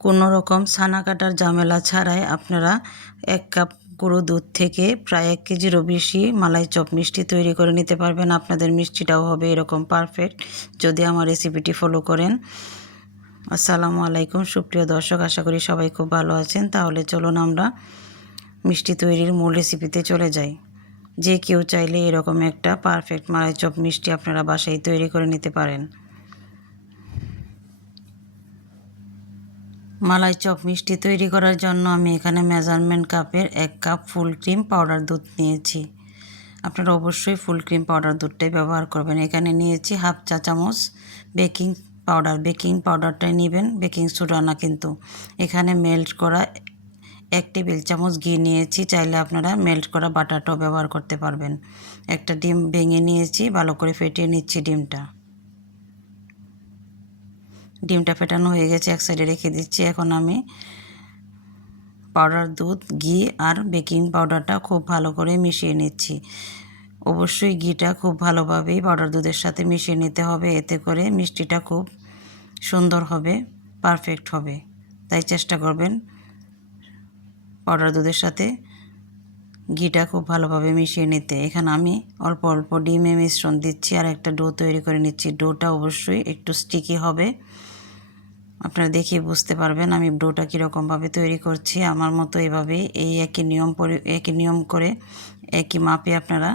কোনো রকম ছানা কাটার ঝামেলা ছাড়াই আপনারা 1 কাপ গুঁড়ো দুধ থেকে প্রায় 1 কেজিরও বেশি মালাই চপ মিষ্টি তৈরি করে নিতে পারবেন। আপনাদের মিষ্টিটাও হবে এরকম পারফেক্ট যদি আমার রেসিপিটি ফলো করেন। আসসালামু আলাইকুম সুপ্রিয় দর্শক, আশা করি সবাই খুব ভালো আছেন। তাহলে চলুন আমরা মিষ্টি তৈরির মূল রেসিপিতে চলে যাই। যে কেউ চাইলে এরকম একটা পারফেক্ট মালাই চপ মিষ্টি আপনারা বাসায় তৈরি করে নিতে পারেন। মালাই চপ মিষ্টি তৈরি করার জন্য আমি এখানে মেজারমেন্ট কাপের 1 কাপ ফুল ক্রিম পাউডার দুধ নিয়েছি। আপনারা অবশ্যই ফুল ক্রিম পাউডার দুধটাই ব্যবহার করবেন। এখানে নিয়েছি হাফ চা চামচ বেকিং পাউডার। বেকিং পাউডারটাই নেবেন, বেকিং সোডা না কিন্তু। এখানে মেল্ট করা 1 টেবিল চামচ ঘি নিয়েছি, চাইলে আপনারা মেল্ট করা বাটারটাও ব্যবহার করতে পারবেন। একটা ডিম ভেঙে নিয়েছি, ভালো করে ফেটিয়ে নিচ্ছি ডিমটা ফেটানো হয়ে গেছে, এক সাইডে রেখে দিচ্ছি। এখন আমি পাউডার দুধ, ঘি আর বেকিং পাউডারটা খুব ভালো করে মিশিয়ে নিচ্ছি। অবশ্যই ঘিটা খুব ভালোভাবেই পাউডার দুধের সাথে মিশিয়ে নিতে হবে, এতে করে মিষ্টিটা খুব সুন্দর হবে, পারফেক্ট হবে। তাই চেষ্টা করবেন পাউডার দুধের সাথে ঘিটা খুব ভালোভাবে মিশিয়ে নিতে। এখানে আমি অল্প অল্প ডিমে মিশ্রণ দিচ্ছি আর একটা ডো তৈরি করে নিচ্ছি। ডোটা অবশ্যই একটু স্টিকি হবে, আপনারা দেখে বুঝতে পারবেন আমি ডোটা কীরকমভাবে তৈরি করছি। আমার মতো এভাবেই এই একই নিয়ম করে একই মাপে আপনারা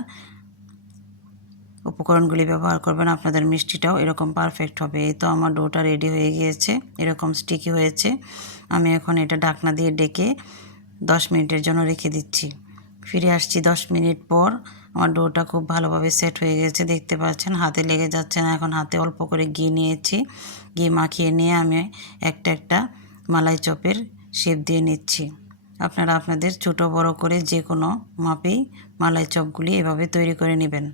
উপকরণগুলি ব্যবহার করবেন, আপনাদের মিষ্টিটাও এরকম পারফেক্ট হবে। এই তো আমার ডোটা রেডি হয়ে গিয়েছে, এরকম স্টিকি হয়েছে। আমি এখন এটা ঢাকনা দিয়ে ডেকে 10 মিনিটের জন্য রেখে দিচ্ছি। ফিরে আসছি 10 মিনিট পর। আমার ডোটা খুব ভালোভাবে সেট হয়ে গেছে, দেখতে পাচ্ছেন হাতে লেগে যাচ্ছে না। এখন হাতে অল্প করে ঘি নিয়েছি, ঘি মাখিয়ে নিয়ে আমি একটা একটা মালাই চপের শেপ দিয়ে নিচ্ছি। আপনারা আপনাদের ছোট বড় করে যে কোনো মাপেই মালাই চপগুলি এভাবে তৈরি করে নেবেন।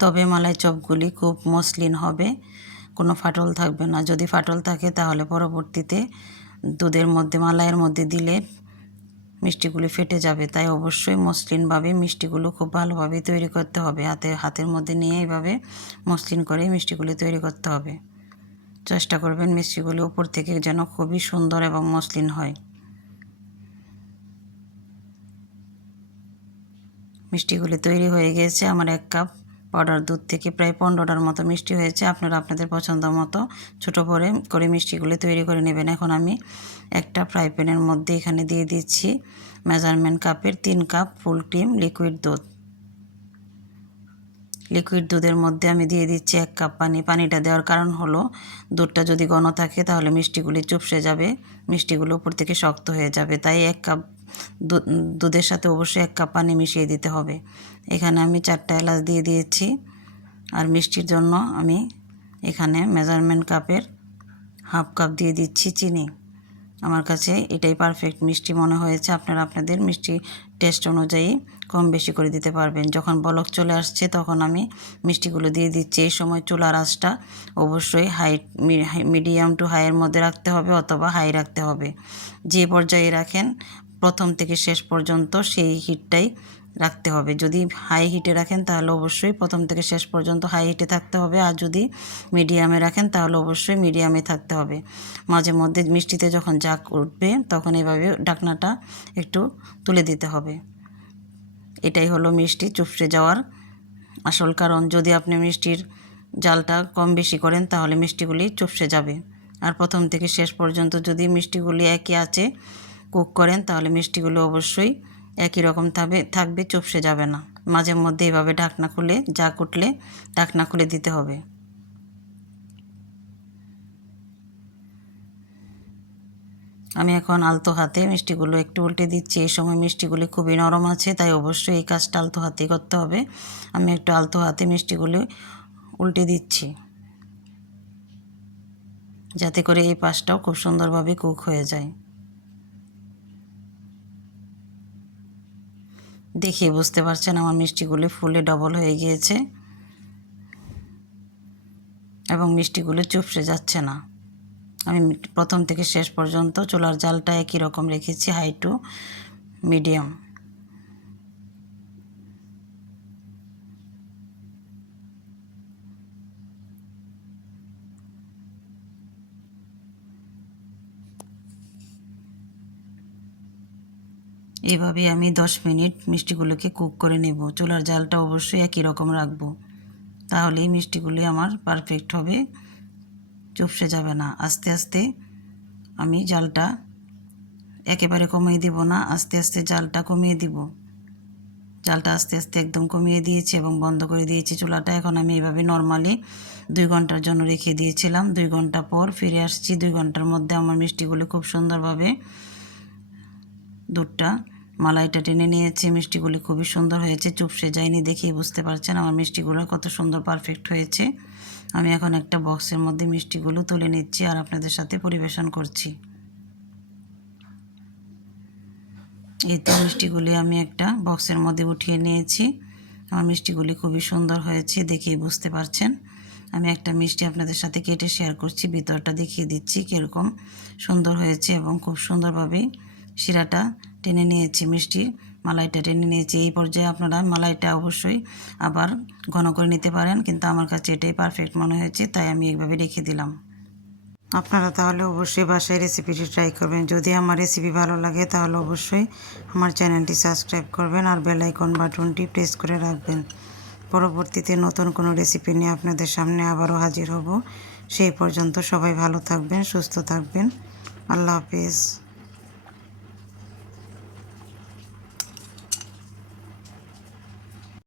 তবে মালাই চপগুলি খুব মসৃণ হবে, কোনো ফাটল থাকবে না। যদি ফাটল থাকে তাহলে পরবর্তীতে দুধের মধ্যে মালাইয়ের মধ্যে দিলে মিষ্টিগুলি ফেটে যাবে। তাই অবশ্যই মসৃণভাবে মিষ্টিগুলো খুব ভালোভাবে তৈরি করতে হবে। হাতের মধ্যে নিয়ে এইভাবে মসৃণ করে মিষ্টিগুলি তৈরি করতে হবে। চেষ্টা করবেন মিষ্টিগুলি উপর থেকে যেন খুবই সুন্দর এবং মসৃণ হয়। মিষ্টিগুলি তৈরি হয়ে গিয়েছে। আমার 1 কাপ পাউডার দুধ থেকে প্রায় 15টার মতো মিষ্টি হয়েছে। আপনারা আপনাদের পছন্দ মতো ছোটো করে মিষ্টিগুলি তৈরি করে নেবেন। এখন আমি একটা ফ্রাই প্যানের মধ্যে এখানে দিয়ে দিচ্ছি মেজারমেন্ট কাপের 3 কাপ ফুল ক্রিম লিকুইড দুধ। লিকুইড দুধের মধ্যে আমি দিয়ে দিচ্ছি 1 কাপ পানি। পানিটা দেওয়ার কারণ হলো দুধটা যদি ঘন থাকে তাহলে মিষ্টিগুলি চুপসে যাবে, মিষ্টিগুলো উপর থেকে শক্ত হয়ে যাবে। তাই 1 কাপ দুধের সাথে অবশ্যই 1 কাপ পানি মিশিয়ে দিতে হবে। এখানে আমি 4টা এলাচ দিয়ে দিয়েছি। আর মিষ্টির জন্য আমি এখানে মেজারমেন্ট কাপের হাফ কাপ দিয়ে দিচ্ছি চিনি। আমার কাছে এটাই পারফেক্ট মিষ্টি মনে হয়েছে। আপনারা আপনাদের মিষ্টি টেস্ট অনুযায়ী কম বেশি করে দিতে পারবেন। যখন বলক চলে আসছে তখন আমি মিষ্টিগুলো দিয়ে দিচ্ছি। এই সময় চুলার আঁচটা অবশ্যই মিডিয়াম টু হাইয়ের মধ্যে রাখতে হবে অথবা হাই রাখতে হবে। যে পর্যায়ে রাখেন প্রথম থেকে শেষ পর্যন্ত সেই হিটটাই রাখতে হবে। যদি হাই হিটে রাখেন তাহলে অবশ্যই প্রথম থেকে শেষ পর্যন্ত হাই হিটে থাকতে হবে, আর যদি মিডিয়ামে রাখেন তাহলে অবশ্যই মিডিয়ামে থাকতে হবে। মাঝে মধ্যে মিষ্টিতে যখন জাগ উঠবে তখন এভাবে ঢাকনাটা একটু তুলে দিতে হবে। এটাই হলো মিষ্টি চুপসে যাওয়ার আসল কারণ। যদি আপনি মিষ্টির জালটা কম বেশি করেন তাহলে মিষ্টিগুলি চুপসে যাবে। আর প্রথম থেকে শেষ পর্যন্ত যদি মিষ্টিগুলি একই আঁচে কুক করেন তাহলে মিষ্টিগুলো অবশ্যই একই রকম থাকবে, চুপসে যাবে না। মাঝে মধ্যে এভাবে ঢাকনা খুলে জাগ উঠলে ঢাকনা খুলে দিতে হবে। আমি এখন আলতো হাতে মিষ্টিগুলো একটু উল্টে দিচ্ছি। এই সময় মিষ্টিগুলি খুবই নরম আছে, তাই অবশ্যই এই কাজটা আলতো হাতেই করতে হবে। আমি একটু আলতো হাতে মিষ্টিগুলি উল্টে দিচ্ছি, যাতে করে এই পাশটাও খুব সুন্দরভাবে কুক হয়ে যায়। দেখে বুঝতে পারছেন আমার মিষ্টিগুলি ফুলে ডবল হয়ে গিয়েছে এবং মিষ্টিগুলো চুপসে যাচ্ছে না। আমি প্রথম থেকে শেষ পর্যন্ত চুলার জালটা একই রকম রেখেছি, হাই টু মিডিয়াম। এইভাবে আমি 10 মিনিট মিষ্টিগুলোকে কুক করে নেব। চুলার জালটা অবশ্যই একই রকম রাখবো, তাহলেই মিষ্টিগুলি আমার পারফেক্ট হবে, চুপসে যাবে না। আস্তে আস্তে আমি জালটা একেবারে কমিয়ে দিব না, আস্তে আস্তে জালটা কমিয়ে দিব। জালটা আস্তে আস্তে একদম কমিয়ে দিয়েছি এবং বন্ধ করে দিয়েছি চুলাটা। এখন আমি এইভাবে নর্মালি 2 ঘন্টার জন্য রেখে দিয়েছিলাম। 2 ঘন্টা পর ফিরে আসছি। 2 ঘন্টার মধ্যে আমার মিষ্টিগুলো খুব সুন্দরভাবে দুধটা মালাইটা টেনে নিয়েছে। মিষ্টিগুলি খুবই সুন্দর হয়েছে, চুপসে যায়নি, দেখেই বুঝতে পারছেন আমার মিষ্টিগুলো কত সুন্দর পারফেক্ট হয়েছে। আমি এখন একটা বক্সের মধ্যে মিষ্টিগুলো তুলে নিচ্ছি আর আপনাদের সাথে পরিবেশন করছি। এই তো মিষ্টিগুলি আমি একটা বক্সের মধ্যে উঠিয়ে নিয়েছি। আমার মিষ্টিগুলি খুবই সুন্দর হয়েছে, দেখেই বুঝতে পারছেন। আমি একটা মিষ্টি আপনাদের সাথে কেটে শেয়ার করছি, ভিতরটা দেখিয়ে দিচ্ছি কীরকম সুন্দর হয়েছে এবং খুব সুন্দরভাবে শিরাটা টেনে নিয়েছি, মিষ্টির মালাইটা টেনে নিয়েছি। এই পর্যায়ে আপনারা মালাইটা অবশ্যই আবার ঘন করে নিতে পারেন, কিন্তু আমার কাছে এটাই পারফেক্ট মনে হয়েছে, তাই আমি এইভাবে রেখে দিলাম। আপনারা তাহলে অবশ্যই বাসায় রেসিপিটি ট্রাই করবেন। যদি আমার রেসিপি ভালো লাগে তাহলে অবশ্যই আমার চ্যানেলটি সাবস্ক্রাইব করবেন আর বেল আইকন বাটনটি প্রেস করে রাখবেন। পরবর্তীতে নতুন কোনো রেসিপি নিয়ে আপনাদের সামনে আবারও হাজির হব। সেই পর্যন্ত সবাই ভালো থাকবেন, সুস্থ থাকবেন। আল্লাহ হাফেজ।